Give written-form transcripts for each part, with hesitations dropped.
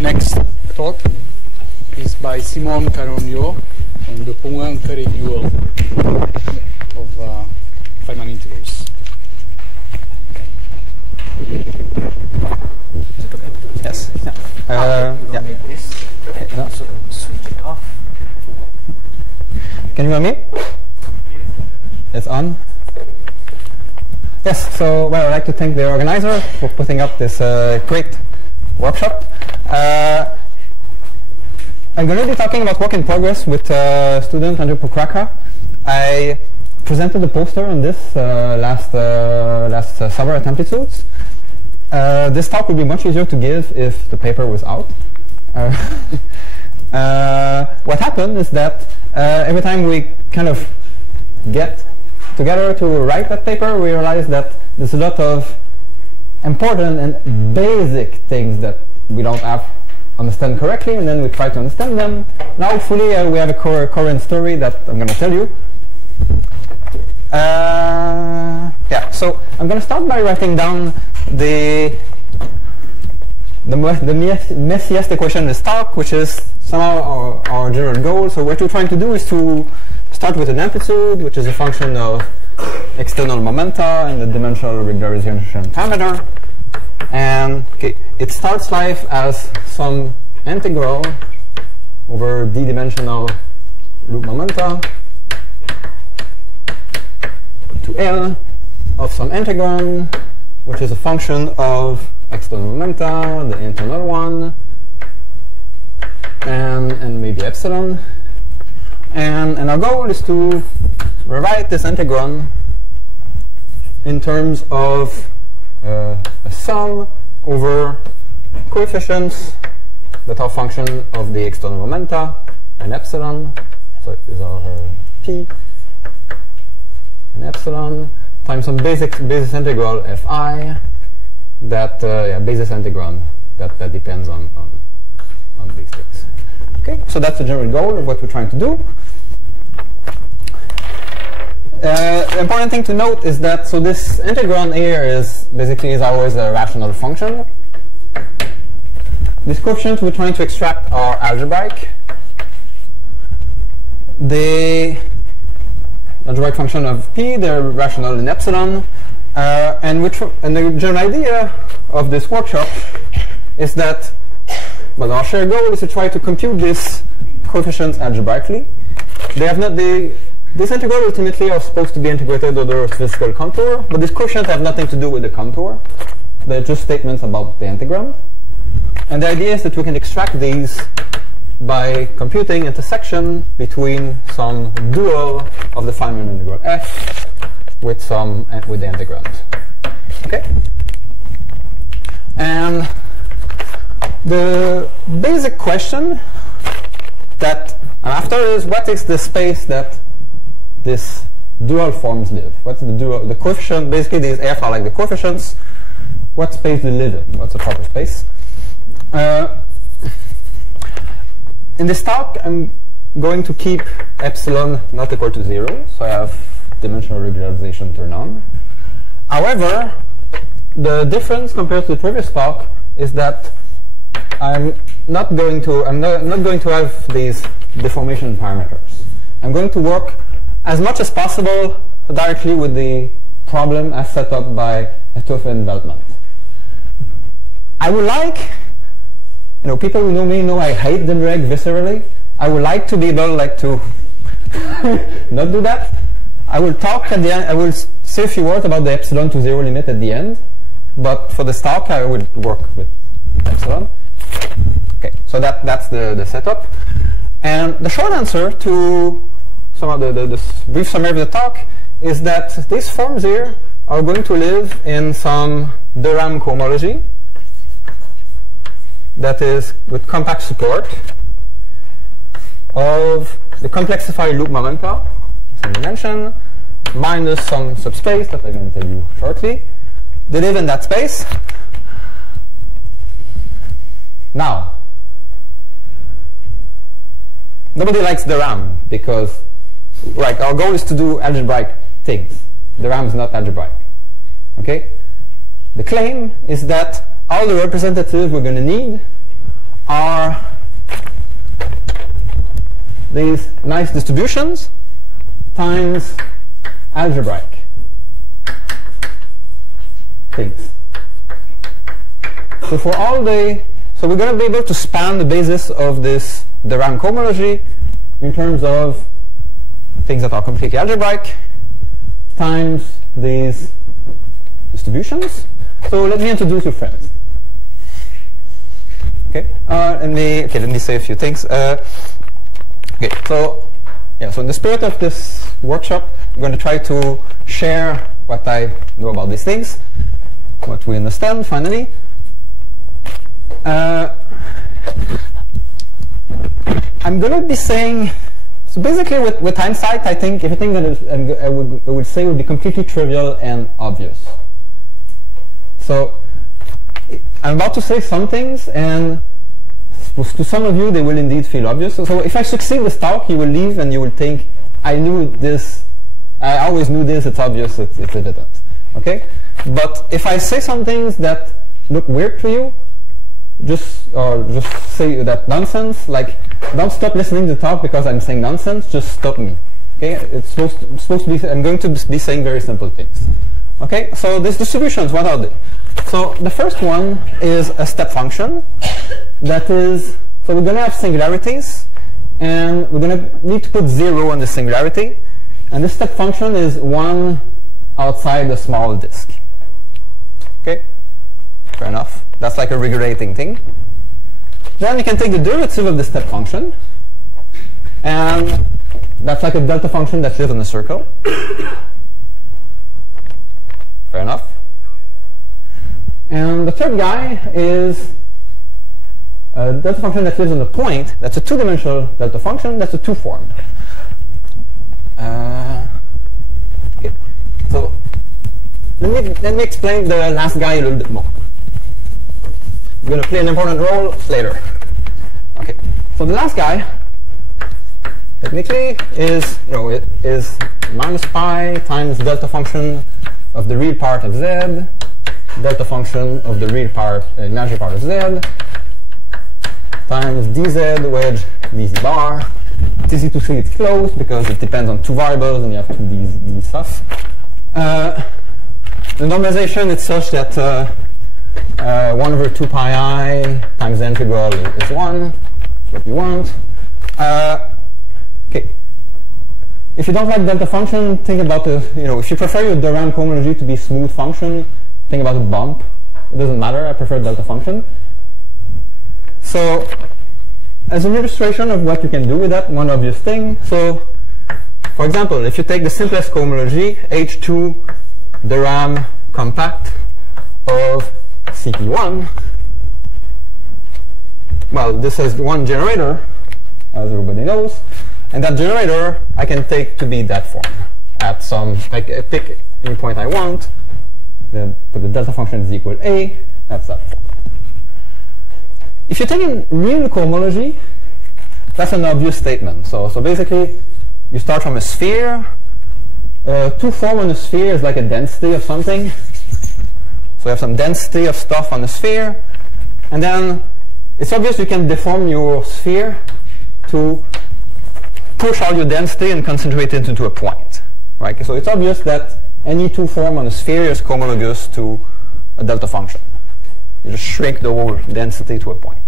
Next talk is by Caron-Huot on the Poincare dual of Feynman integrals. Yes. Yeah. No, so switch it off. Can you hear me? It's on. Yes. So, well, I'd like to thank the organizer for putting up this great workshop. I'm going to be talking about work in progress with student Andrew Pokraka. I presented a poster on this last summer at Amplitudes. This talk would be much easier to give if the paper was out. What happened is that every time we kind of get together to write that paper, we realize that there's a lot of important and basic things that we don't understand correctly, and then we try to understand them. Now, hopefully, we have a coherent story that I'm going to tell you. Yeah, so I'm going to start by writing down the messiest equation in this talk, which is somehow our general goal. So what we're trying to do is to start with an amplitude, which is a function of external momenta and the dimensional regularization parameter. And okay, it starts life as some integral over d-dimensional loop momenta to L of some integron, which is a function of external momenta, the internal one, and maybe epsilon. And our goal is to rewrite this integron in terms of a sum over coefficients that are function of the external momenta and epsilon. So these are p and epsilon times some basis integral fi that basis integron that depends on these things. Okay, so that's the general goal of what we're trying to do. The important thing to note is that this integron here is always a rational function. These coefficients we're trying to extract are algebraic. The algebraic function of p, they're rational in epsilon, and the general idea of this workshop is that, well, our shared goal is to try to compute these coefficients algebraically. This integral ultimately are supposed to be integrated over a physical contour, but these coefficients have nothing to do with the contour. They're just statements about the integrand. And the idea is that we can extract these by computing intersection between some dual of the Feynman integral f with the integrand. Okay? And the basic question that I'm after is, what is the space that this dual forms live? What's the coefficient? Basically, these f are like the coefficients. What space do they live in? What's the proper space? In this talk, I'm going to keep epsilon not equal to 0, so I have dimensional regularization turned on. However, the difference compared to the previous talk is that I'm not going to have these deformation parameters. I'm going to work as much as possible directly with the problem as set up by Etoffe and Veltman. I would like, people who know me know I hate the reg viscerally. I would like to be able to not do that. I will talk at the end. I will say a few words about the epsilon to 0 limit at the end. But for this talk, I would work with epsilon. Okay, so that's the setup. And the short answer to some of the brief summary of the talk is that these forms here are going to live in some de Rham cohomology that is with compact support of the complexified loop momenta, as I mentioned, minus some subspace that I'm going to tell you shortly. They live in that space. Now, nobody likes de Rham because, our goal is to do algebraic things. De Rham is not algebraic. Okay? The claim is that all the representatives we're going to need are these nice distributions times algebraic things. So for all the, so we're going to be able to span the basis of this de Rham cohomology in terms of things that are completely algebraic times these distributions. So let me introduce you friends. Okay, let me say a few things. Okay, so yeah, so in the spirit of this workshop, I'm going to try to share what I know about these things, what we understand finally. I'm going to be saying, so basically with hindsight, I think everything that I would say would be completely trivial and obvious. So I'm about to say some things, and to some of you, they will indeed feel obvious. So if I succeed this talk, you will leave and you will think, I knew this, I always knew this, it's obvious, it's evident. Okay? But if I say some things that look weird to you, just say that nonsense, like don't stop listening to the talk because I'm saying nonsense, just stop me. Okay? It's supposed to be, I'm going to be saying very simple things. Okay? So these distributions, what are they? So the first one is a step function. That is, so we're going to have singularities, and we're going to need to put 0 on the singularity. And this step function is 1 outside the small disk. Okay? Fair enough. That's like a regulating thing. Then we can take the derivative of the step function, and that's like a delta function that lives in a circle. Fair enough. And the third guy is a delta function that lives on a point. That's a two-dimensional delta function. That's a two-formed. Okay. So let me explain the last guy a little bit more. I'm going to play an important role later. Okay. So the last guy technically is, it is minus pi times delta function of the real part of z, delta function of the real part, imaginary part of z, times dz wedge dz bar. It's easy to see it's closed because it depends on two variables and you have two d stuff. The normalization is such that 1 over 2 pi I times the integral is 1. That's what we want. Okay. If you don't like delta function, think about the, if you prefer your de Rham cohomology to be smooth function, think about a bump. It doesn't matter. I prefer delta function. So as an illustration of what you can do with that, one obvious thing. So for example, if you take the simplest cohomology, H2 de Rham compact of CP1, well, this has one generator, as everybody knows, and that generator I can take to be that form at some, like pick any point I want, then put the delta function is equal A, that's that form. If you're taking real cohomology, that's an obvious statement. So basically, you start from a sphere. Two form on a sphere is like a density of something. So you have some density of stuff on a sphere. And then it's obvious you can deform your sphere to push all your density and concentrate it into a point. Right? So it's obvious that any two form on a sphere is cohomologous to a delta function. You just shrink the whole density to a point.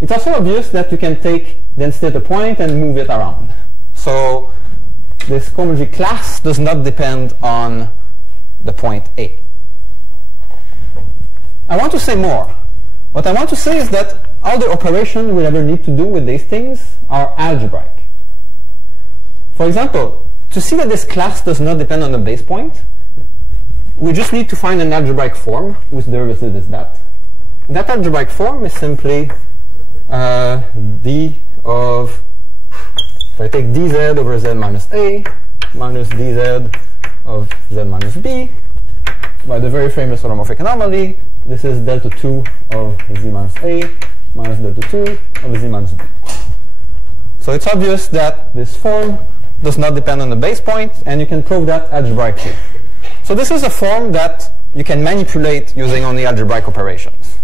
It's also obvious that you can take density at a point and move it around. So this cohomology class does not depend on the point A. I want to say more. What I want to say is that all the operations we'll ever need to do with these things are algebraic. For example, to see that this class does not depend on the base point, we just need to find an algebraic form whose derivative is that. That algebraic form is simply d of, if I take dz over z minus a minus dz of z minus b, by the very famous holomorphic anomaly, this is delta 2 of z minus a minus delta 2 of z minus b. So it's obvious that this form does not depend on the base point, and you can prove that algebraically. So this is a form that you can manipulate using only algebraic operations.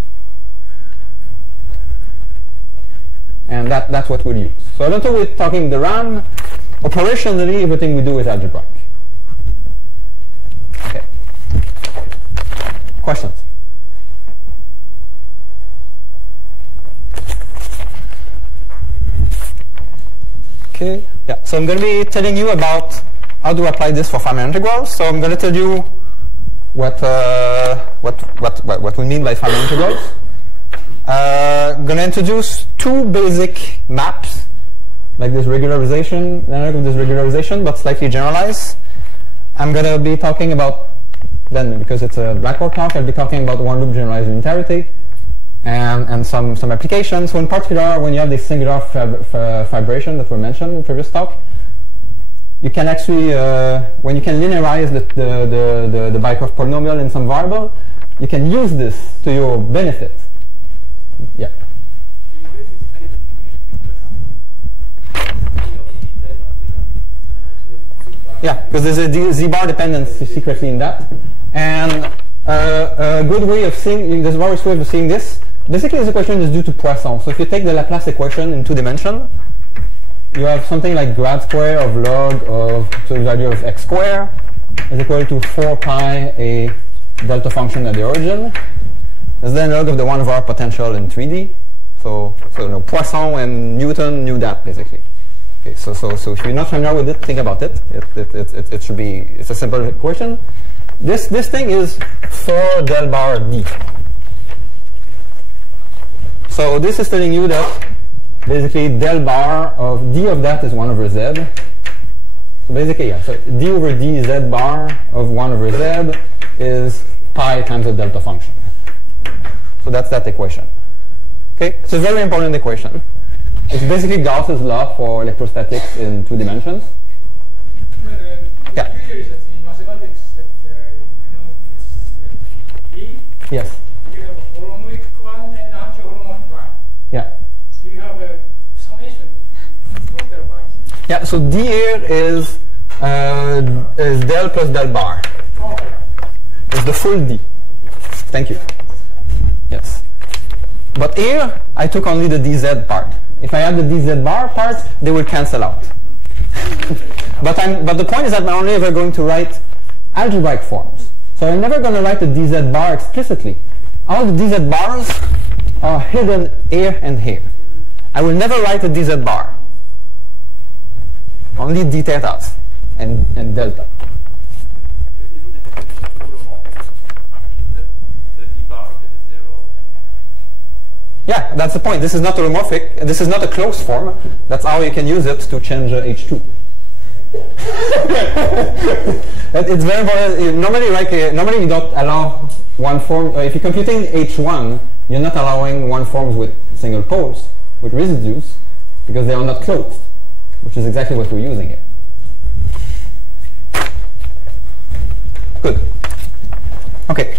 And that's what we'll use. So I don't know we're talking the RAM. Operationally, everything we do is algebraic. Okay. Questions? Okay. Yeah. So I'm going to be telling you about how to apply this for Feynman integrals. So I'm going to tell you what we mean by Feynman integrals. I'm going to introduce two basic maps, like this regularization, but slightly generalized. I'm going to be talking about, then because it's a Blackboard talk, I'll be talking about one-loop generalized unitarity and some applications. So in particular, when you have this singular fibration that were mentioned in the previous talk, you can actually, when you can linearize the Bikov polynomial in some variable, you can use this to your benefit. Yeah. Yeah, because there's a z-bar dependency secretly in that. And a good way of seeing, there's various ways of seeing this. Basically, this equation is due to Poisson. So if you take the Laplace equation in 2 dimensions, you have something like grad square of log of the value of x square is equal to 4 pi a delta function at the origin. There's then log of the 1-var potential in 3D. So you know, Poisson and Newton knew that basically. Okay, so if you're not familiar with it, think about it. It should be, it's a simple equation. This thing is 4 del bar d. So this is telling you that basically del bar of d of that is 1 over z. So basically, yeah, so d over d z bar of 1 over z is pi times the delta function. So that's that equation. Okay, it's a very important equation. It's basically Gauss's law for electrostatics in 2 dimensions. Yeah. Usually in mathematics, it's D. Yes. You have a holomorphic one and anti-holomorphic one. Yeah. So you have a summation, total ones. Yeah. So d here is del plus del bar. Oh. It's the full d. Thank you. Yes. But here I took only the dz part. If I add the dz bar part, they will cancel out. But the point is that I'm only ever going to write algebraic forms. So I'm never going to write the dz bar explicitly. All the dz bars are hidden here and here. I will never write a dz bar. Only d thetas and delta. Yeah, that's the point. This is not holomorphic. This is not a closed form. That's how you can use it to change H2. It's very important. Normally you don't allow one form. If you're computing H1, you're not allowing one forms with single poles, with residues, because they are not closed, which is exactly what we're using here. Good. Okay.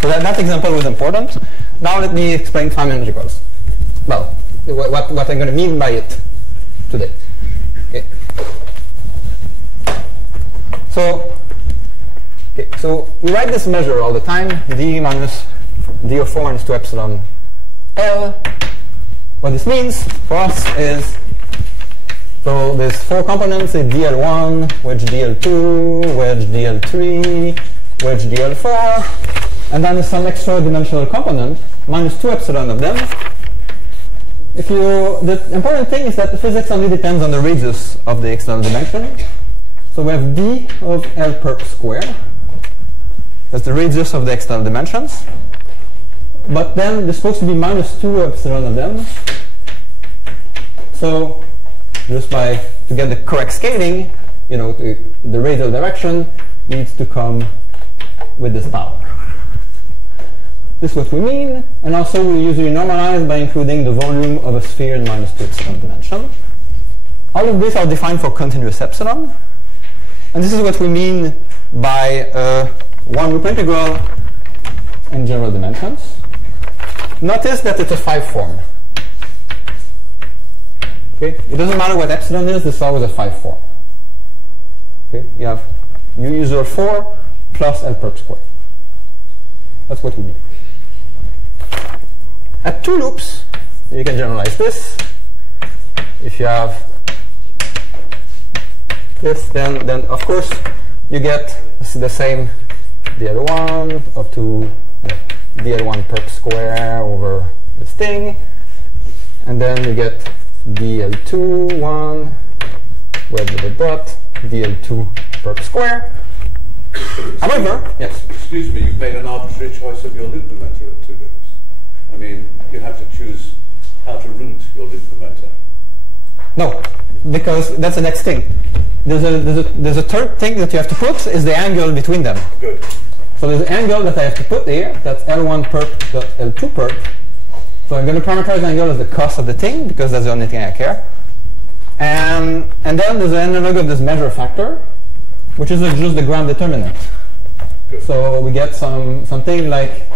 So that example was important. Now let me explain Feynman integrals. Well, what I'm going to mean by it today. Okay. So we write this measure all the time, d minus d of 4 minus 2 epsilon L. What this means for us is, so there's 4 components, a dl1, wedge dl2, wedge dl3, wedge dl4. And then there's some extra dimensional component, minus 2 epsilon of them. The important thing is that the physics only depends on the radius of the external dimension. So we have d of L perp square. That's the radius of the external dimensions. But then there's supposed to be minus 2 epsilon of them. So just to get the correct scaling, the radial direction needs to come with this power. This is what we mean, and also we usually normalize by including the volume of a sphere in minus 2 epsilon dimension. All of these are defined for continuous epsilon, and this is what we mean by one loop integral in general dimensions. Notice that it's a 5 form. Okay, it doesn't matter what epsilon is, this is always a 5 form. Okay, you have u user 4 plus L perp square. That's what we mean. At 2 loops, you can generalize this. If you have this, then of course you get the same dl1 up to dl1 perp square over this thing, and then you get dl2 1 with the dot dl2 perp square. However, yes. Excuse me, you've made an arbitrary choice of your loop momentum at 2 loops. I mean, you have to choose how to root your loop momentum. No, because that's the next thing. There's a third thing that you have to put is the angle between them. Good. So there's an angle that I have to put here. That's L1 perp dot L2 perp. So I'm going to parameterize the angle as the cost of the thing because that's the only thing I care. And then there's an analog of this measure factor, which is just the ground determinant. Good. So we get something like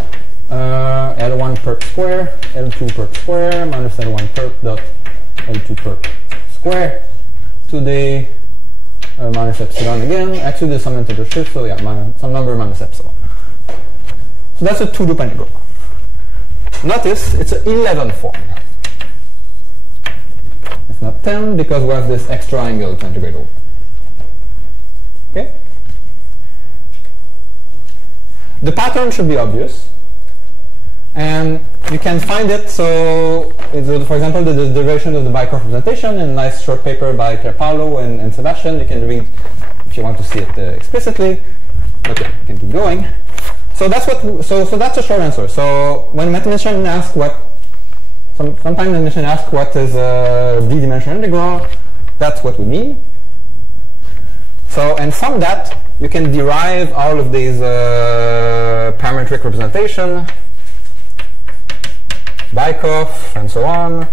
L1 perp square, L2 perp square, minus L1 perp dot L2 perp square to the minus epsilon again. Actually, there's some integer shift, so yeah, some number minus epsilon. So that's a 2-loop integral. Notice it's an 11 form. It's not 10 because we have this extra angle to integrate over. Okay? The pattern should be obvious. And you can find it, so for example, the derivation of the Bicor representation in a nice short paper by Pierpaolo and Sebastian. You can read if you want to see it explicitly. Okay, you can keep going. So that's what. So that's a short answer. So when a mathematician asks what, sometimes a mathematician asks what is a d-dimensional integral, that's what we mean. So and from that you can derive all of these parametric representation, Bikov, and so on.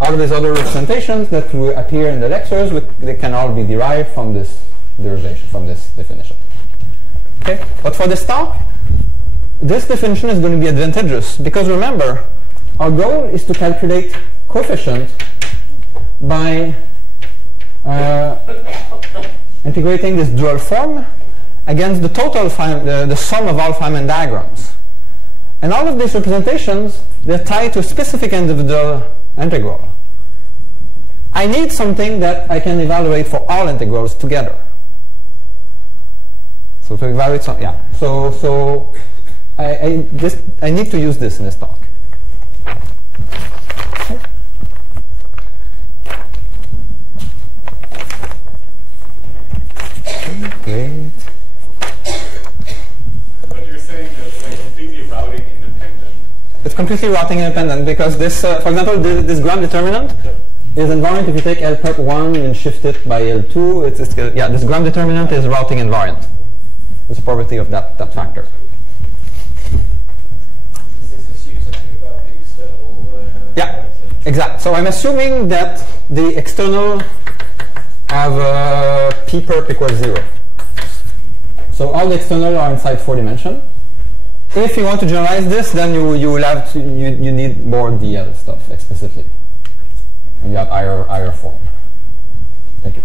All of these other representations that will appear in the lectures, they can all be derived from this derivation, from this definition. Okay, but for this talk, this definition is going to be advantageous because remember, our goal is to calculate coefficient by integrating this dual form against the total the sum of all Feynman diagrams. And all of these representations, they're tied to a specific individual integral. I need something that I can evaluate for all integrals together. So to evaluate some, yeah. So I need to use this in this talk. Great. But you're saying that it's like completely routing independent. It's completely routing independent because this, for example, this ground determinant is invariant if you take L perp 1 and shift it by L2. Yeah, this ground determinant is routing invariant. It's a property of that factor. Does this assume something about the external? Yeah, exactly. So I'm assuming that the external have p perp equals 0. So all the external are inside 4 dimension. If you want to generalize this, then you will have to you need more DL stuff explicitly, and you have higher form. Thank you.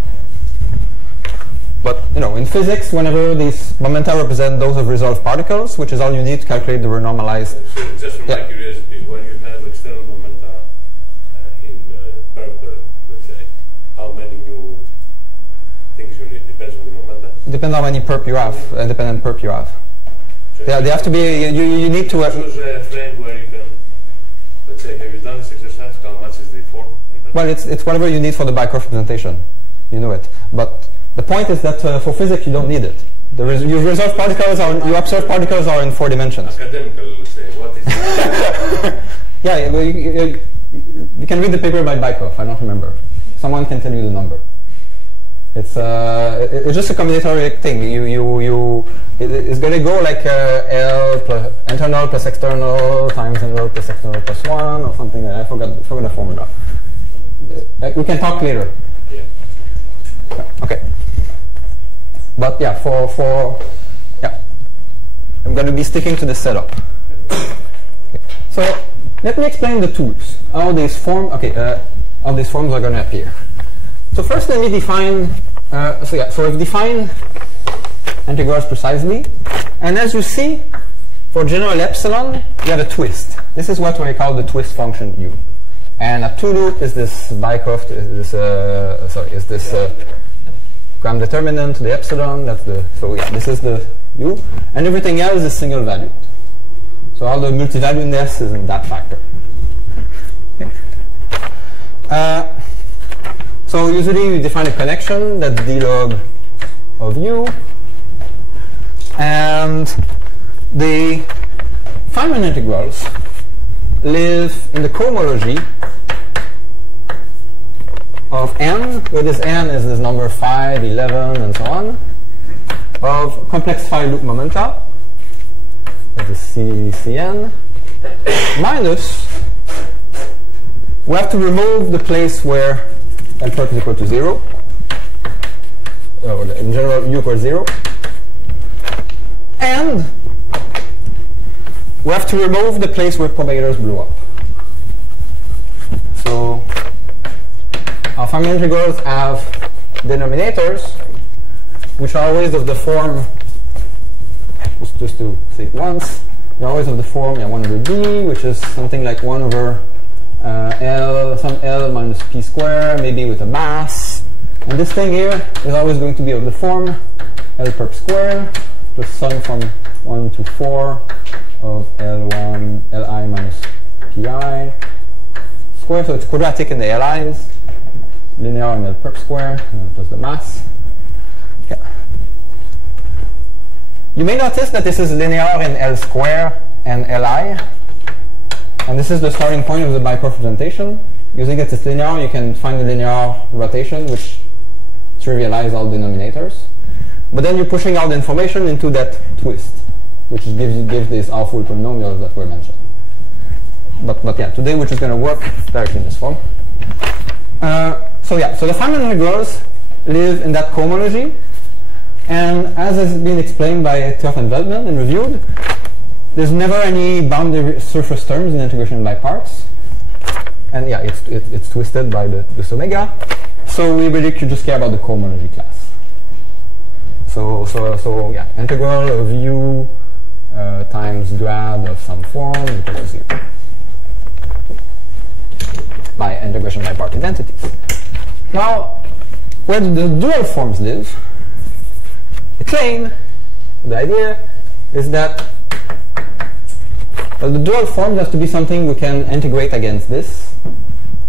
But in physics, whenever these momenta represent those of resolved particles, which is all you need to calculate the renormalized. So just from my curiosity, when you have external momenta in perp, let's say, how many new things you need? Depends on the momenta. Depends on how many perp you have, independent perp you have. So they have to be. You need to. Choose a frame where you can. Let's say, have you done this exercise? How much is the form? Well, it's whatever you need for the Bicor representation. You know it, but the point is that for physics you don't need it. You resolve particles you observe particles are in 4 dimensions. Academical, let's say, what is it? Yeah, you can read the paper by Bikov. I don't remember. Someone can tell you the number. It's just a combinatorial thing. It's going to go like L plus internal plus external times internal plus external plus 1 or something. I forgot the formula. We can talk later. Yeah. Okay. But yeah, I'm going to be sticking to the setup. Okay. So let me explain the tools. How these forms are going to appear. So first, let me define. So I've defined integrals precisely, and as you see, for general epsilon, you have a twist. this is what we call the twist function u. And a 2 loop is this Bycroft, is this gram determinant, the epsilon, that's the, so yeah, this is the u. And everything else is single valued. So all the multivaluedness is in that factor. Okay. So usually you define a connection that's d log of u. And the Feynman integrals live in the cohomology of n, where this n is this number 5, 11, and so on, of complex phi loop momenta, of the Cn, minus, we have to remove the place where L perp is equal to 0, or in general u equals 0, and we have to remove the place where propagators blew up. So our Feynman integrals have denominators which are always of the form, just to say it once, they're always of the form 1 over b, which is something like 1 over L, some L minus p square, maybe with a mass. And this thing here is always going to be of the form L perp square plus sum from 1 to 4 of L1, Li minus Pi square. So it's quadratic in the Li's, linear in L perp square, plus the mass. Yeah. You may notice that this is linear in L square and Li. And this is the starting point of the Bycroft representation. Using it as linear, you can find the linear rotation, which trivializes all denominators. But then you're pushing all the information into that twist, which gives these awful polynomials that were mentioned. But yeah, today we're just going to work directly in this form. So the Feynman integrals live in that cohomology. And as has been explained by Turf and Veldman and reviewed, there's never any boundary surface terms in integration by parts. And yeah, it's twisted by this omega. So we really could just care about the cohomology class. So yeah, integral of u times grad of some form equals to 0 by integration by part identities. Now, where do the dual forms live? The claim, the idea, is that the dual forms has to be something we can integrate against this.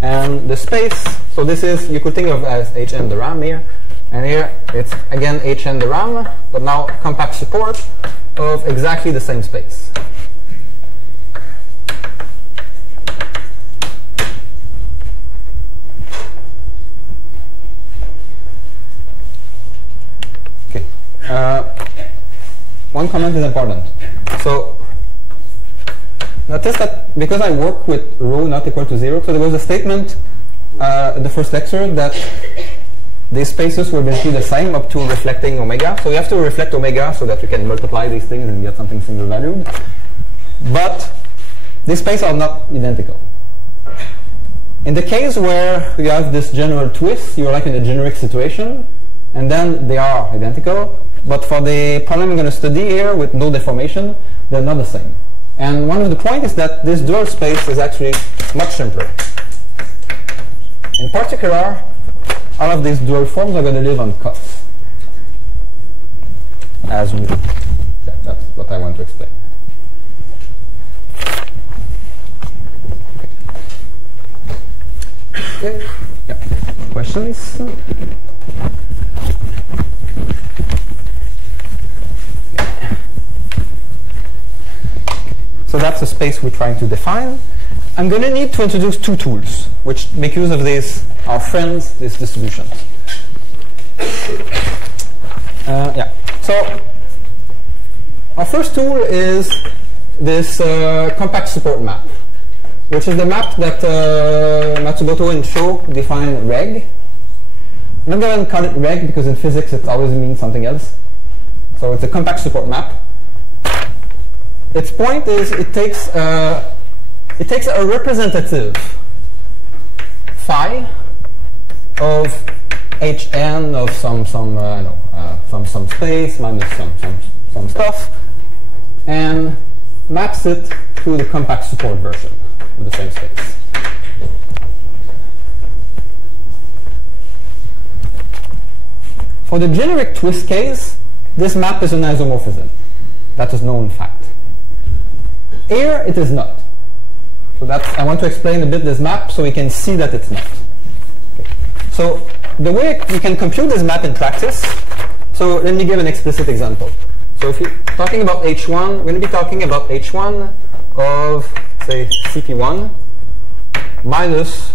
And the space, so this is, you could think of as Hn the RAM here. And here it's again Hn the RAM, but now compact support of exactly the same space. Okay. One comment is important. So notice that because I work with rho not equal to 0, so there was a statement in the first lecture that these spaces were basically the same up to reflecting omega. So you have to reflect omega so that you can multiply these things and get something single valued. But these spaces are not identical. In the case where you have this general twist, you're like in a generic situation, and then they are identical. But for the problem we're going to study here with no deformation, they're not the same. And one of the points is that this dual space is actually much simpler. In particular, all of these dual forms are going to live on cuts. That's what I want to explain. Okay. Yeah. Questions? So that's the space we're trying to define. I'm going to need to introduce two tools, which make use of these, our friends, these distributions. So our first tool is this compact support map, which is the map that Matsumoto and Cho define reg. I'm not going to call it reg because in physics it always means something else. So it's a compact support map. Its point is it takes a representative phi of Hn of some space minus some stuff, and maps it to the compact support version of the same space. For the generic twist case, this map is an isomorphism. That is known fact. Here, it is not. So I want to explain a bit this map so we can see that it's not. Okay. So the way we can compute this map in practice, so let me give an explicit example. So if you're talking about H1, we're going to be talking about H1 of, say, CP1 minus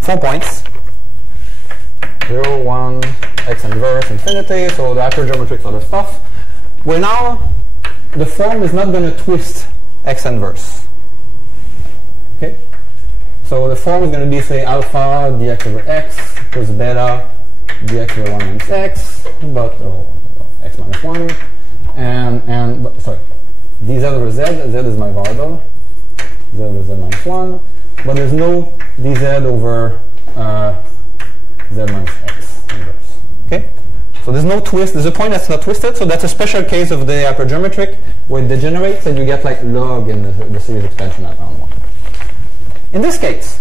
4 points, 0, 1, x inverse, infinity, so the hypergeometric sort of stuff, where now the form is not going to twist x inverse. Okay? So the form is going to be, say, alpha dx over x plus beta dx over 1 minus x, but x minus 1, and sorry, dz over z, z is my variable, z over z minus 1, but there's no dz over z minus x inverse. Okay? So there's no twist, there's a point that's not twisted, so that's a special case of the hypergeometric where it degenerates and you get like log in the series expansion at round 1. In this case,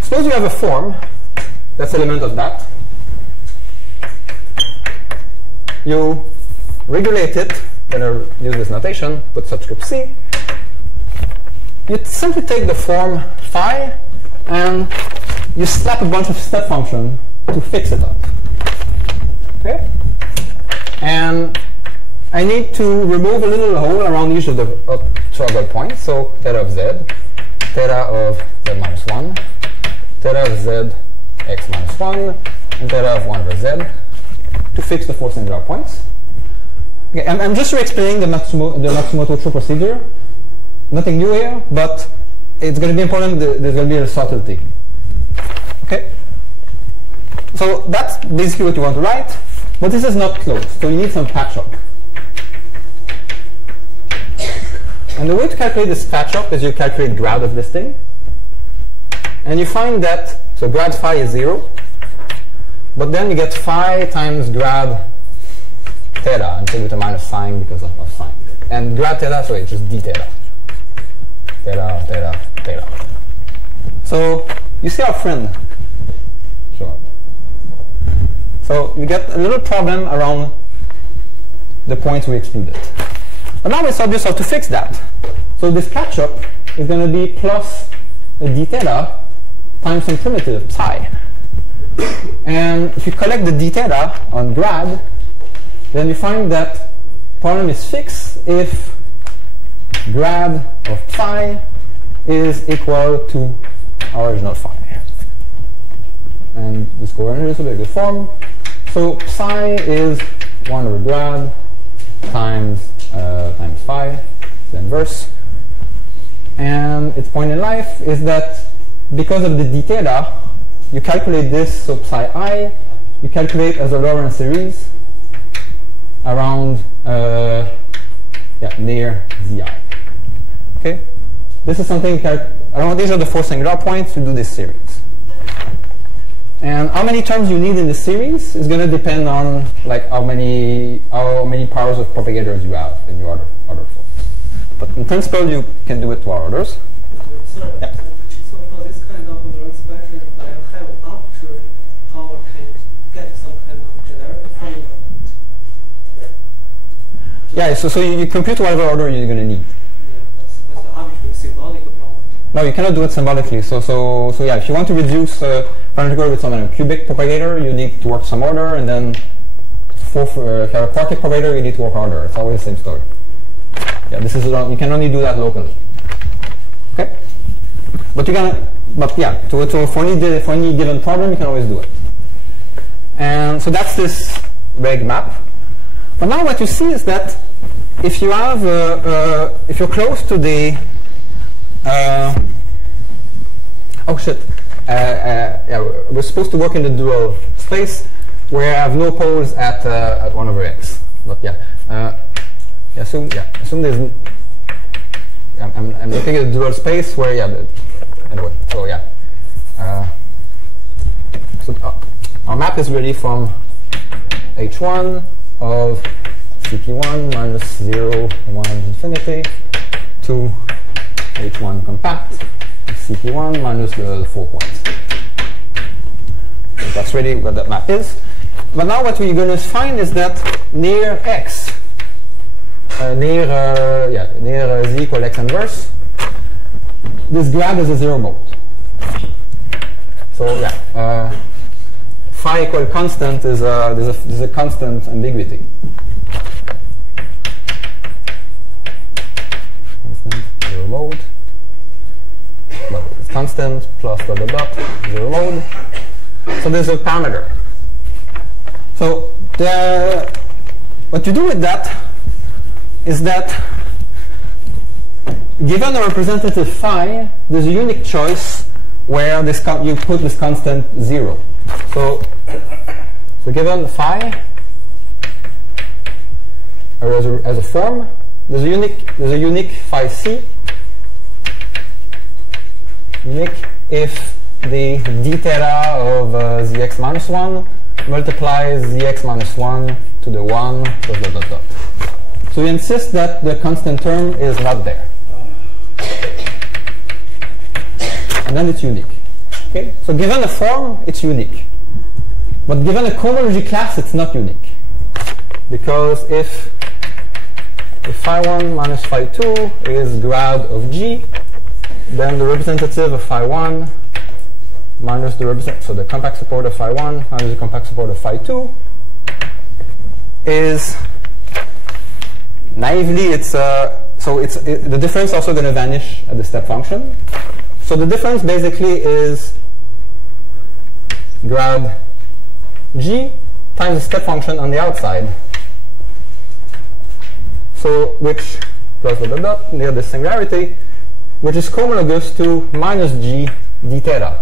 suppose you have a form that's element of that. You regulate it, better use this notation, put subscript C. You simply take the form phi and you slap a bunch of step function to fix it up. Okay? And I need to remove a little hole around each of the trouble points. So theta of z, theta of z minus 1, theta of z x minus 1, and theta of 1 over z to fix the 4 singular points. Okay, I'm just re-explaining the Matsumoto-Cho procedure. Nothing new here, but it's going to be important. There's going to be a subtlety. Okay? So that's basically what you want to write, but this is not closed, so you need some patch-up. And the way to calculate this patch-up is you calculate grad of this thing, and you find that, so grad phi is 0, but then you get phi times grad theta, and so with a minus sign because of sign. And grad theta, so it's just d theta. Theta, theta, theta. So you see our friend show up. So you get a little problem around the points we excluded. But now it's obvious how to fix that. So this catch-up is going to be plus a d theta times some primitive psi. And if you collect the d theta on grad, then you find that problem is fixed if grad of phi is equal to our original phi. And this coordinate is a bigger form. So psi is 1 over grad times phi, the inverse. And its point in life is that because of the d theta, you calculate this, so psi I, you calculate as a Lorentz series around near zi. Okay? This is something around these are the 4 singular points to do this series. And how many terms you need in this series is going to depend on like how many powers of propagators you have in your order form. But in principle, you can do it to our orders. Sorry. Yeah. So for this kind of Lorentz expression, I have arbitrary power can get some kind of generic formula. Yeah. So you compute whatever order you're going to need. Yeah, that's arbitrary symbolic problem. No, you cannot do it symbolically. So yeah, if you want to reduce parametric with some cubic propagator, you need to work some order, and then if you have a quartic propagator, you need to work harder. It's always the same story. Yeah, this is you can only do that locally. Okay, but for any given problem, you can always do it. And so that's this reg map. But now what you see is that if you have if you're close to the we're supposed to work in the dual space where I have no poles at 1 over x. But assume there's. I'm looking at the dual space where anyway. So so our map is really from H1 of CP1 minus 0, 1, infinity, to H1 compact, CP1 minus the 4 points. So that's really what that map is. But now what we're going to find is that near x, near z equal x inverse, this grad is a zero mode. So yeah, phi equal constant is there's a constant ambiguity. Constant zero mode. Well, it's constant plus dot dot dot zero mode. So there's a parameter. So what you do with that is that given a representative phi, there's a unique choice where you put this constant 0. So given phi or as a form, there's a unique phi c. Unique if the d theta of zx minus 1 multiplies zx minus 1 to the 1 plus dot dot dot. So we insist that the constant term is not there. And then it's unique. Okay? So given a form, it's unique. But given a cohomology class, it's not unique. Because if phi1 minus phi2 is grad of G, then the representative of phi1 minus so the compact support of phi1 minus the compact support of phi2 is naively the difference also going to vanish at the step function. So the difference basically is grad G times the step function on the outside. So which plus dot dot dot near the singularity, which is cohomologous to minus G d theta.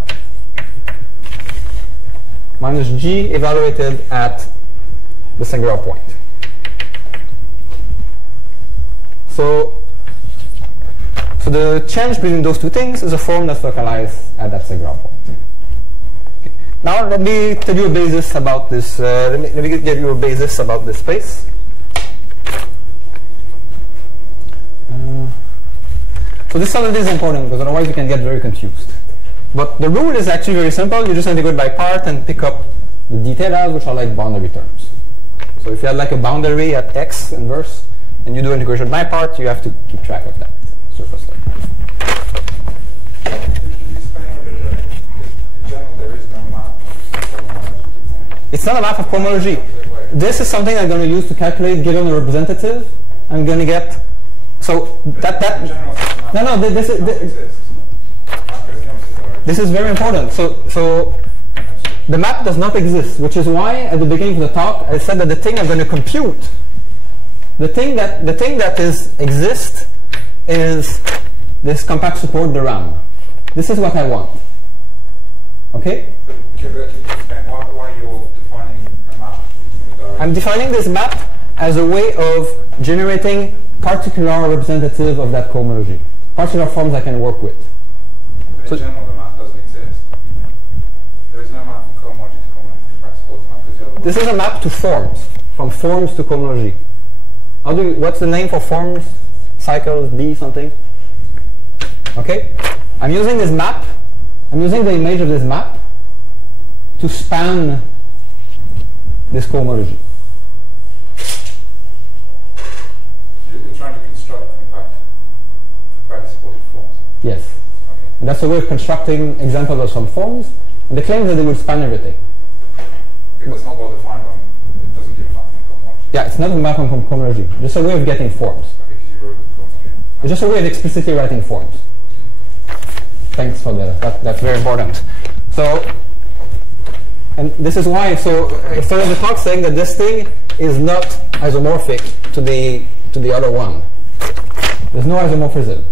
Minus G evaluated at the singular point. So the change between those two things is a form that's localized at that singular point. Okay. Now let me tell you a basis about this. Let me give you a basis about this space. So this solidity is important because otherwise you can get very confused. But the rule is actually very simple. You just integrate by part and pick up the d thetas, which are like boundary terms. So if you had like a boundary at x inverse, and you do integration by part, you have to keep track of that surface term. In general, there is no map. It's not a map of cohomology. This is something I'm going to use to calculate given a representative. I'm going to get this is very important. So the map does not exist, which is why at the beginning of the talk I said that the thing I'm going to compute, the thing that exists is this compact support the RAM. This is what I want. Okay? Can you explain why you're defining a map? I'm defining this map as a way of generating particular representative of that cohomology. Particular forms I can work with. But in general, the map doesn't exist. There is no map from cohomology to cohomology. This is a map to forms, from forms to cohomology. What's the name for forms? Cycles, B something? Okay? I'm using this map, I'm using the image of this map to span this cohomology. You're trying to construct compact supported forms? Yes. Okay. And that's a way of constructing examples of some forms. And the claim is that they will span everything. Okay, that's not well defined on, it doesn't give a map from cohomology. Yeah, it's not a map on cohomology. Just a way of getting forms. Okay, because you wrote cohomology. It's just a way of explicitly writing forms. Thanks for that's very important. So, and this is why, so I started the talk saying that this thing is not isomorphic to the other one. There's no isomorphism.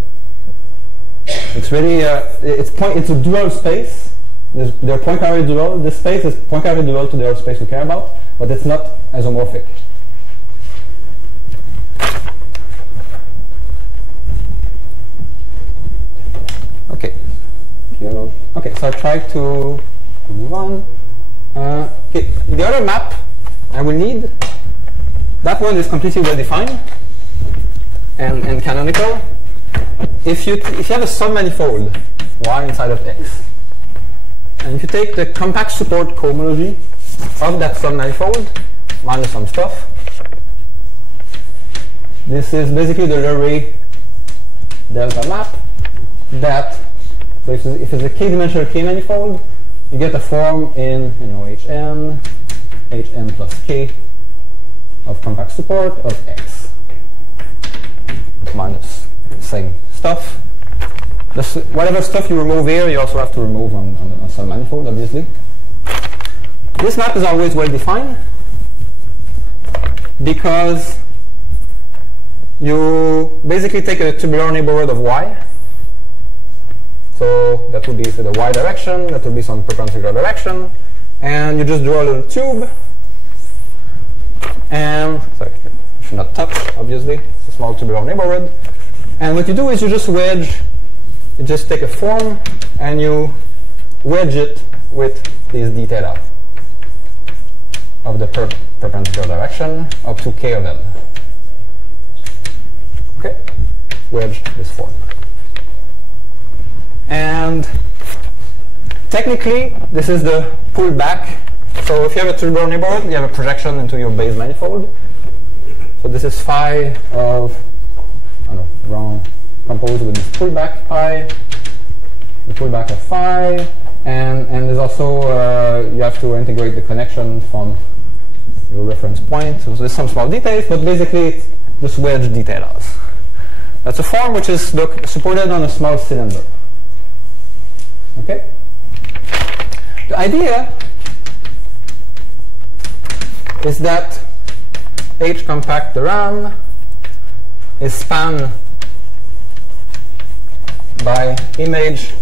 It's really, it's a dual space. They're Poincare dual. This space is Poincare dual to the other space we care about, but it's not isomorphic. Okay. Okay, so I tried to move on. Okay, the other map I will need that one is completely well defined and canonical. If you have a submanifold y inside of x, and if you take the compact support cohomology of that submanifold minus some stuff, this is basically the Leray delta map that, so if it's a k-dimensional k-manifold, you get a form in hn plus k of compact support of x minus the same stuff. Whatever stuff you remove here, you also have to remove on some manifold, obviously. This map is always well defined because you basically take a tubular neighborhood of y. So that would be the y direction, that would be some perpendicular direction, and you just draw a little tube. And sorry, you should not touch, obviously. It's a small tubular neighborhood. And what you do is you just wedge. You just take a form and you wedge it with this d theta of the perpendicular direction up to k of l. Okay, wedge this form. And technically, this is the pullback. So if you have a tubular neighborhood, you have a projection into your base manifold. So this is phi of, composed with this pullback phi, the pullback of phi, and there's also, you have to integrate the connection from your reference point. So there's some small details, but basically it's just wedge d thetas. That's a form which is supported on a small cylinder. Okay? The idea is that H compact the RAM is spanned by image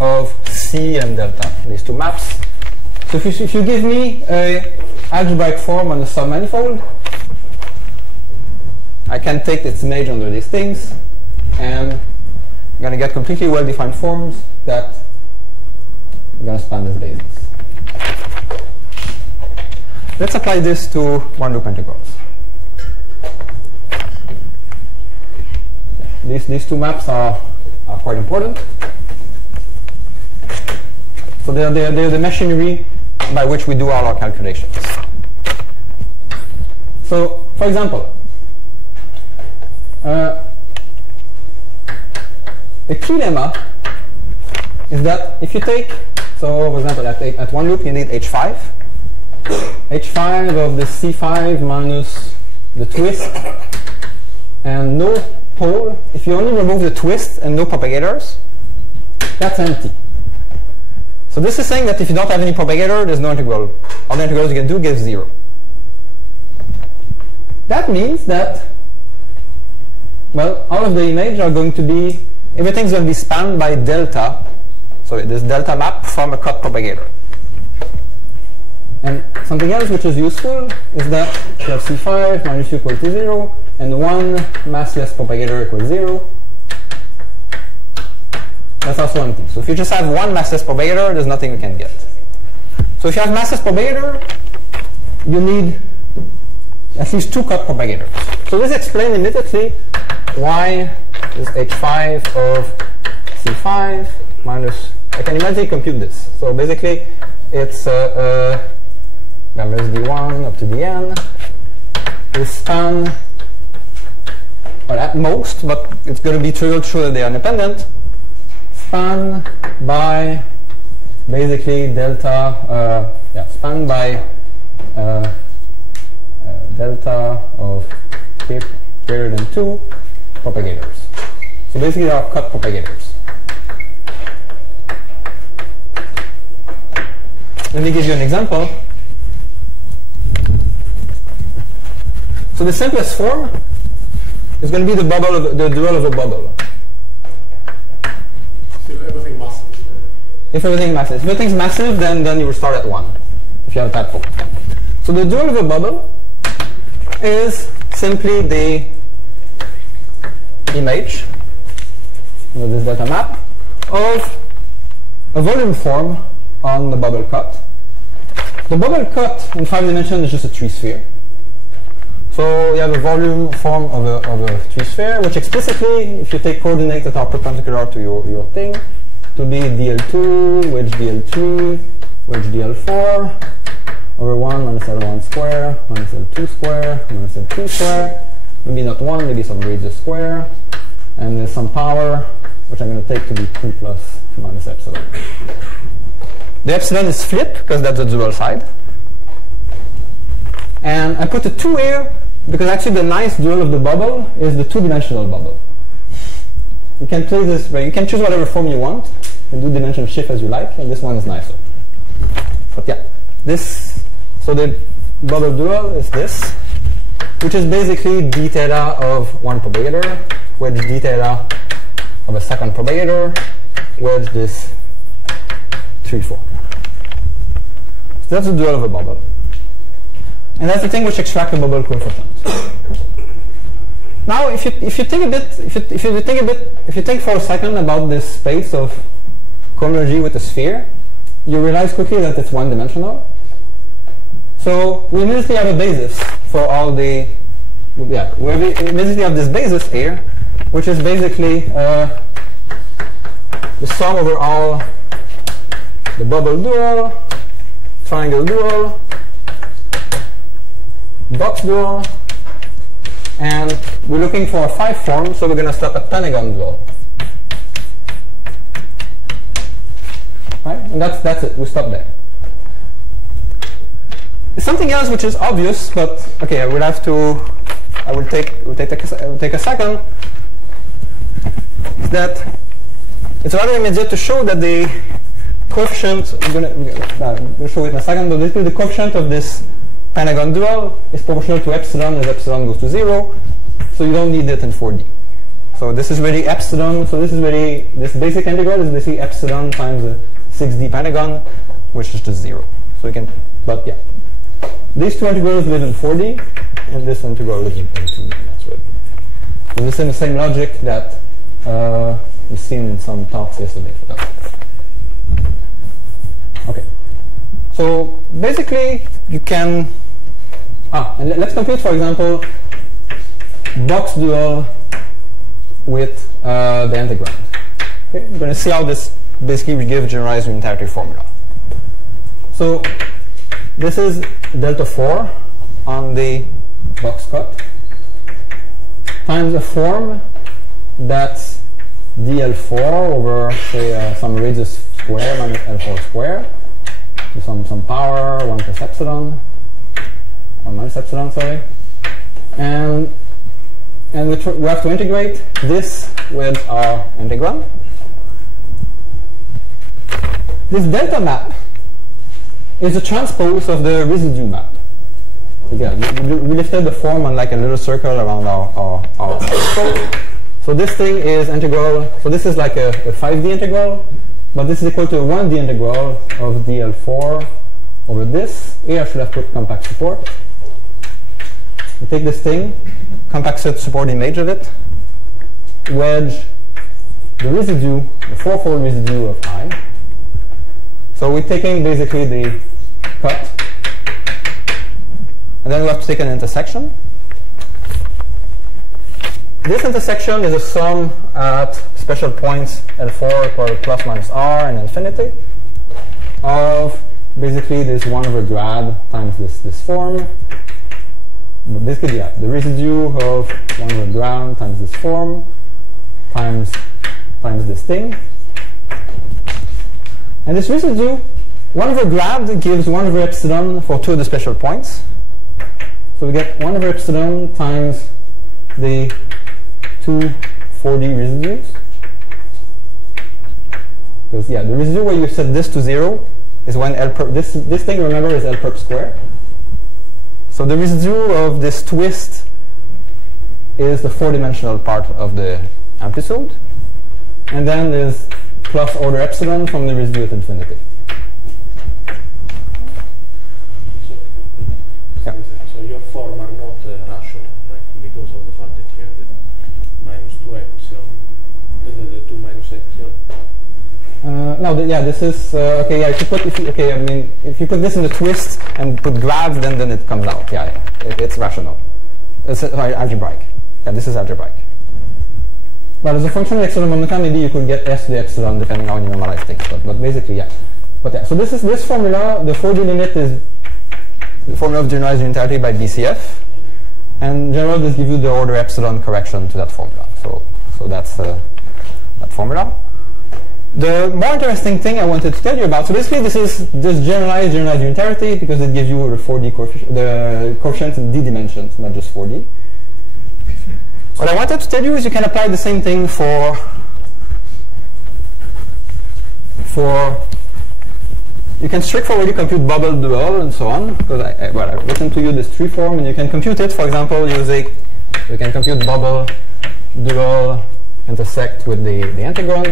of C and delta, these two maps. So if you give me a algebraic form on a submanifold, I can take its image under these things, and I'm going to get completely well-defined forms that are going to span this basis. Let's apply this to one-loop integrals. These two maps are quite important. So they're the machinery by which we do all our calculations. So, for example, a key lemma is that if you take, so for example, at one loop you need H5. H5 of the C5 minus the twist and no pole. If you only remove the twist and no propagators, that's empty. So this is saying that if you don't have any propagator, there's no integral. All the integrals you can do gives 0. That means that, well, all of the image are going to be, everything's going to be spanned by delta. So this delta map from a cut propagator. And something else which is useful is that you have C5 minus u equal to 0, and one massless propagator equals 0. That's also empty. So if you just have one massless propagator, there's nothing you can get. So if you have massless propagator, you need at least 2 cut propagators. So this explains immediately why is H5 of C5 minus, I can immediately compute this. So basically, it's gamma d1 up to dn is spanned, well, at most, but it's going to be trivial to show that they are independent, spanned by basically delta, spanned by delta of k greater than 2 propagators. So basically they are cut propagators. Let me give you an example. So the simplest form is going to be the bubble of the dual of a bubble. So everything massive. If everything massive. If everything's massive, then you will start at 1. If you have a tadpole. So the dual of a bubble is simply the image, this delta map, of a volume form on the bubble cut. The bubble cut in 5 dimensions is just a 3 sphere. So you have a volume form of a three-sphere, which explicitly, if you take coordinates that are perpendicular to your thing, to be DL2, wedge DL3, wedge DL4, over 1 minus L1 square, minus L2 square, minus L2 square, maybe not 1, maybe some radius square, and there's some power, which I'm going to take to be 2 plus minus epsilon. The epsilon is flipped, because that's the dual side. And I put a 2 here, because actually the nice dual of the bubble is the two-dimensional bubble. You can play this, you can choose whatever form you want, and do dimension shift as you like, and this one is nicer. But yeah, so the bubble dual is this, which is basically d theta of one propagator, wedge d theta of a second propagator, wedge this 3, 4. So that's the dual of a bubble. And that's the thing which extracts the bubble coefficient. Now, if you think for a second about this space of cohomology with a sphere, you realize quickly that it's one-dimensional. So we immediately have a basis for all we immediately have this basis here, which is basically the sum over all the bubble dual, triangle dual, box dual, and we're looking for a 5 form, so we're going to stop at pentagon dual. Right? And that's it. We stop there. There's something else which is obvious, but okay, I will take a second. Is that it's rather immediate to show that the coefficient, I'm going to show it in a second, but basically the coefficient of this pentagon dual is proportional to epsilon as epsilon goes to 0, so you don't need it in 4D. So this is really epsilon, so this basic integral is basically epsilon times a 6D pentagon, which is just 0. So you can, but yeah. These two integrals live in 4D, and this integral lives in 2D. That's right. So this is the same logic that we've seen in some talks yesterday. Okay. So basically, you can, and let's compute, for example, box dual with the integrand. Okay, we're going to see how this basically gives generalized unitarity formula. So this is delta 4 on the box cut times a form that's dl4 over, say, some radius square minus l4 square. So some power, 1 plus epsilon, 1 minus epsilon, sorry. And we have to integrate this with our integrand. This delta map is a transpose of the residue map. Again, we lifted the form on like a little circle around our scope. So this thing is integral, so this is like a 5D integral, but this is equal to a 1D integral of dl4 over this. Here I should have put compact support. We take this thing, compact support image of it, wedge the residue, the 4-fold residue of I. So we're taking basically the cut, and then we have to take an intersection. This intersection is a sum at special points L4 equal plus minus R and infinity of basically this 1 over grad times this form. But basically, yeah, the residue of 1 over grad times this form times this thing. And this residue, 1 over grad gives 1 over epsilon for 2 of the special points. So we get 1 over epsilon times the 2 4D residues. Because yeah, the residue where you set this to 0 is when L perp, this thing, remember, is L perp square. So the residue of this twist is the 4-dimensional part of the amplitude. And then there's plus order epsilon from the residue at infinity. So your form are not rational, right? Because of the fact that you have the minus 2 epsilon, the 2 minus epsilon. No, yeah, this is okay. Yeah, if you put this in the twist and put grad, then it comes out. Yeah, it's rational. sorry, algebraic. Yeah, this is algebraic. But as a function of epsilon momentum, maybe you could get s to the epsilon depending on how you normalize things. But basically, yeah. But yeah, so this formula, the 4D limit is the formula of generalized unitarity by BCF. And in general, this gives you the order epsilon correction to that formula. So that's that formula. The more interesting thing I wanted to tell you about, so basically this is just generalized unitarity because it gives you the 4D coefficient, the coefficients in D dimensions, not just 4D. What I wanted to tell you is you can apply the same thing for you can straightforwardly compute bubble dual and so on. Because I've written to you this tree form, and you can compute it. For example, you can compute bubble dual intersect with the integral,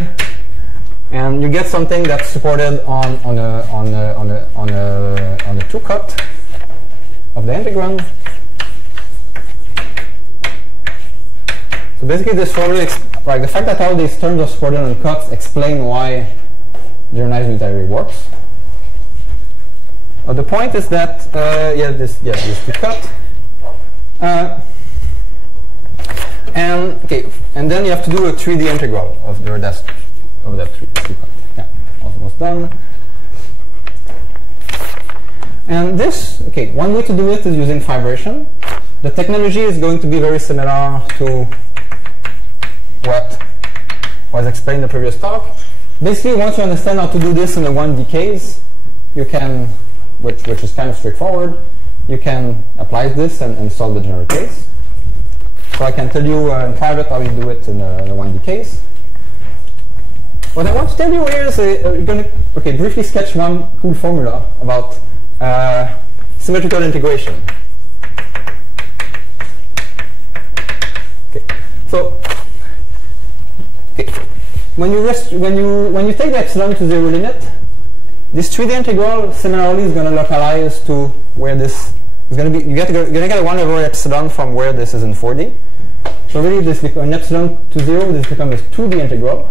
and you get something that's supported on a 2-cut of the integral. So basically, this formula, like the fact that all these terms are supported on cuts, explain why generalized unitarity works. The point is that this 2-cut, and then you have to do a 3D integral of the rest of that 3-cut. Yeah, almost done. And this, one way to do it is using fibration. The technology is going to be very similar to what was explained in the previous talk. Basically, once you understand how to do this in a 1D case, you can, which is kind of straightforward, you can apply this and solve the general case. So I can tell you in private how you do it in a 1D case. What I want to tell you here is we're going to briefly sketch one cool formula about symmetrical integration. So when you take the epsilon to 0 limit, this 3D integral similarly is going to localize to where this is going to be. You're going to get a 1 over epsilon from where this is in 4D. So really, this an epsilon to 0, this becomes a 2D integral.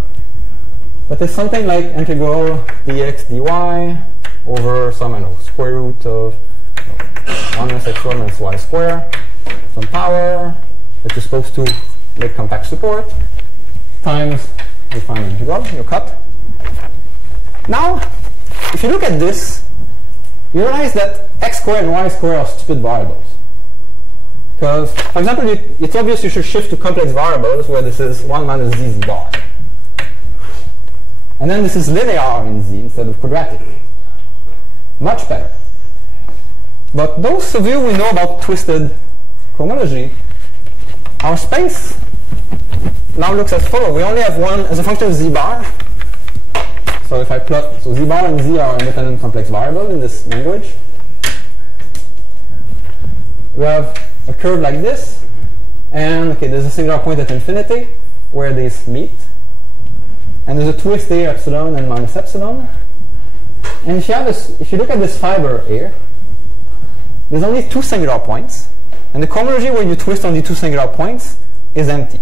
But there's something like integral dx dy over some, square root of 1 minus x1 minus y square, some power that is supposed to make compact support, times the final integral, your cut. Now, if you look at this, you realize that x squared and y squared are stupid variables. Because, for example, it's obvious you should shift to complex variables where this is 1 minus z bar. And then this is linear in z instead of quadratic. Much better. But those of you who know about twisted cohomology, our space now looks as follows. We only have one as a function of z bar. So if I plot, so z bar and z are independent complex variables in this language. We have a curve like this, and there's a singular point at infinity where these meet. And there's a twist here, epsilon and minus epsilon. And if you look at this fiber here, there's only 2 singular points. And the cohomology where you twist only 2 singular points is empty.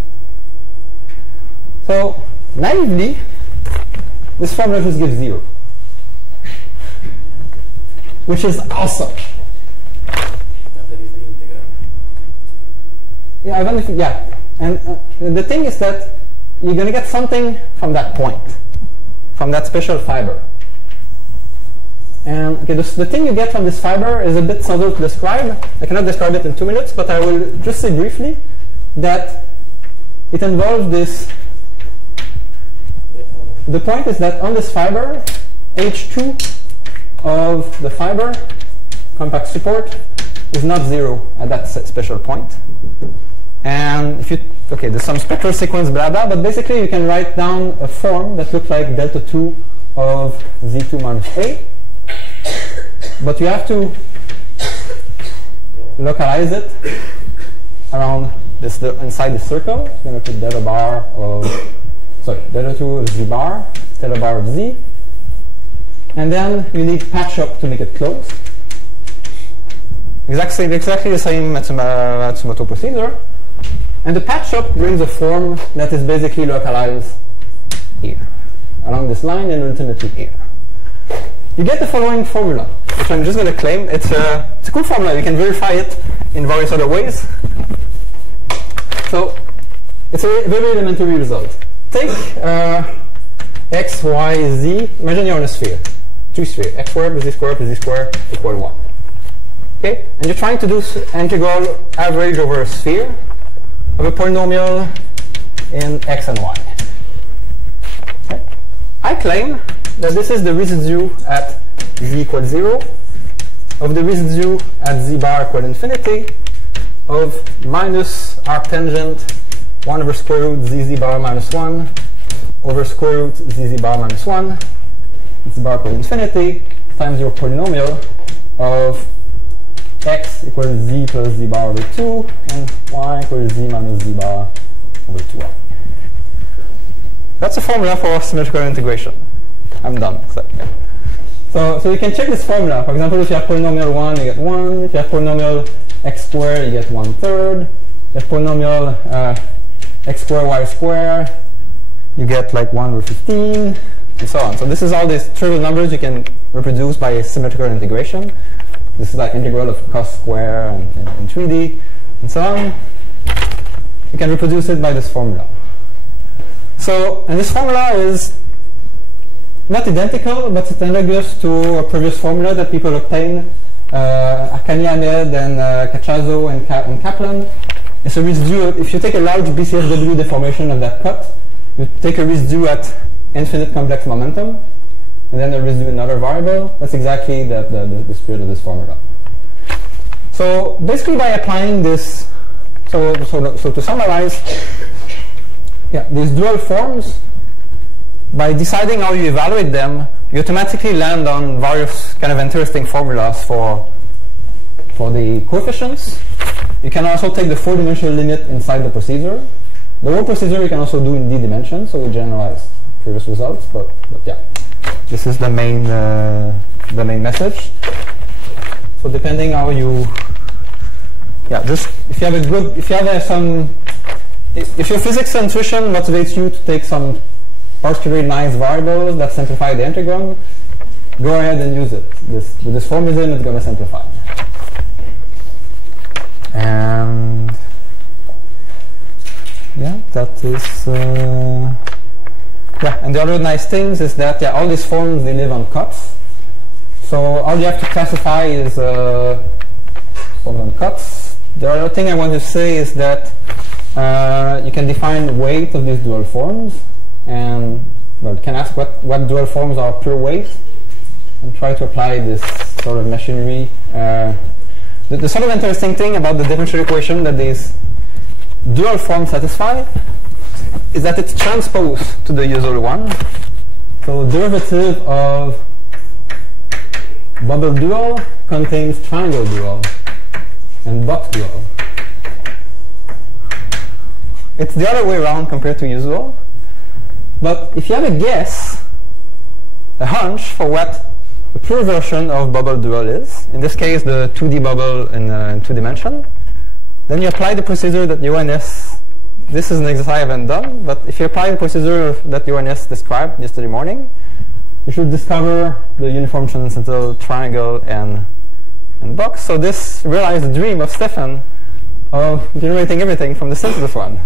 So naively, this formula just gives 0, which is awesome. Yeah, even if, and the thing is that you're going to get something from that point, from that special fiber. And the thing you get from this fiber is a bit subtle to describe. I cannot describe it in 2 minutes, but I will just say briefly that it involves this. The point is that on this fiber, H2 of the fiber, compact support, is not 0 at that special point. And if you, there's some spectral sequence, blah, blah, but basically you can write down a form that looks like delta 2 of Z2 minus A. But you have to localize it around this, inside the circle. You're going to put delta bar of, delta 2 of Z bar, delta bar of Z. And then you need patch up to make it close. Exactly the same Matsumoto procedure. And the patch up brings a form that is basically localized here, along this line and ultimately here. You get the following formula, which I'm just going to claim. It's a cool formula. You can verify it in various other ways. So it's a very elementary result. Take x, y, z. Imagine you're on a sphere. Two spheres. X squared plus z squared plus z squared equal 1. Okay? And you're trying to do integral average over a sphere of a polynomial in x and y. Okay? I claim that this is the residue at z equals 0 of the residue at z bar equal infinity of minus arctangent 1 over square root z bar minus 1 over square root z bar minus 1 z bar equal infinity times your polynomial of x equals z plus z bar over 2 and y equals z minus z bar over 2y. That's a formula for symmetrical integration. I'm done. So you can check this formula. For example, if you have polynomial 1, you get 1. If you have polynomial x squared, you get 1/3. If you have polynomial x squared, y squared, you get like 1 over 15, and so on. So this is all these trivial numbers you can reproduce by symmetrical integration. This is like integral of cos square in 3D, and so on. You can reproduce it by this formula. So, and this formula is not identical, but it's analogous to a previous formula that people obtained, Akani Ahmed and Cachazo and Kaplan. It's a residue. If you take a large BCSW deformation of that cut, you take a residue at infinite complex momentum, and then a residue in another variable. That's exactly the spirit of this formula. So basically, by applying this, so to summarize, yeah, these dual forms, by deciding how you evaluate them, you automatically land on various kind of interesting formulas for the coefficients. You can also take the 4-dimensional limit inside the procedure. The whole procedure you can also do in d dimensions, so we generalize previous results. But yeah, this is the main message. So depending how you, yeah, just if you have if your physics intuition motivates you to take some particularly nice variables that simplify the integrum, go ahead and use it. With this formalism, it's going to simplify. And yeah, that is yeah. And the other nice things is that all these forms, they live on cuts. So all you have to classify is forms on cuts. The other thing I want to say is that you can define weight of these dual forms, and well, you can ask what dual forms are pure weight, and try to apply this sort of machinery. The sort of interesting thing about the differential equation that these dual forms satisfy is that it's transposed to the usual one. So derivative of bubble dual contains triangle dual and box dual. It's the other way around compared to usual. But if you have a guess, a hunch for what the pure version of bubble dual is, in this case the 2D bubble in 2 dimension, then you apply the procedure that UNS, this is an exercise I haven't done, but if you apply the procedure that UNS described yesterday morning, you should discover the uniform transcendental triangle and box. So this realized the dream of Stefan of generating everything from the simplest one.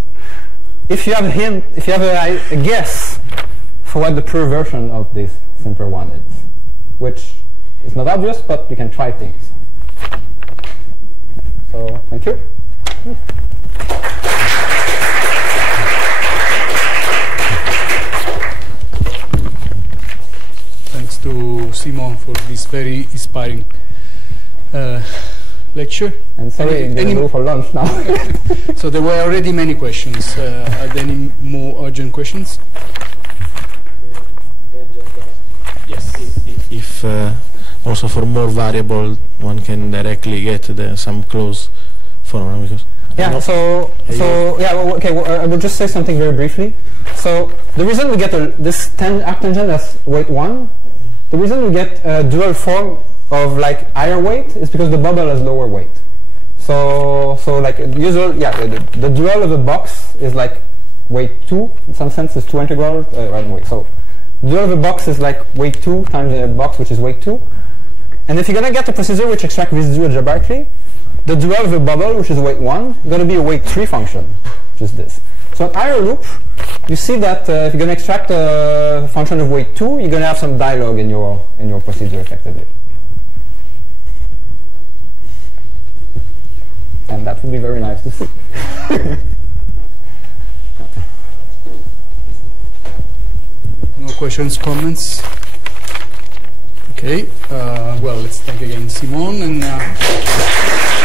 If you have a hint, if you have a guess for what the pure version of this simpler one is, which is not obvious, but you can try things. So, thank you. Thanks to Simon for this very inspiring lecture. And sorry, I'm going to go for lunch now. So there were already many questions. Are there any more urgent questions? Yes. If also for more variable, one can directly get some close formula, because yeah. So yeah. Well, okay. Well, I will just say something very briefly. So the reason we get this arctangent as weight 1, the reason we get a dual form of like higher weight is because the bubble has lower weight. So like usual, yeah, the dual of a box is like weight 2 in some sense. It's 2 integral weight. So dual of a box is like weight 2 times a box, which is weight 2. And if you're gonna get a procedure which extracts residue algebraically, the dual of a bubble, which is weight 1, is gonna be a weight 3 function. just this. So at higher loop, you see that if you're going to extract a function of weight 2, you're going to have some dialogue in your procedure effectively. And that would be very nice to see. No questions, comments? Okay. Well, let's thank again Simon and.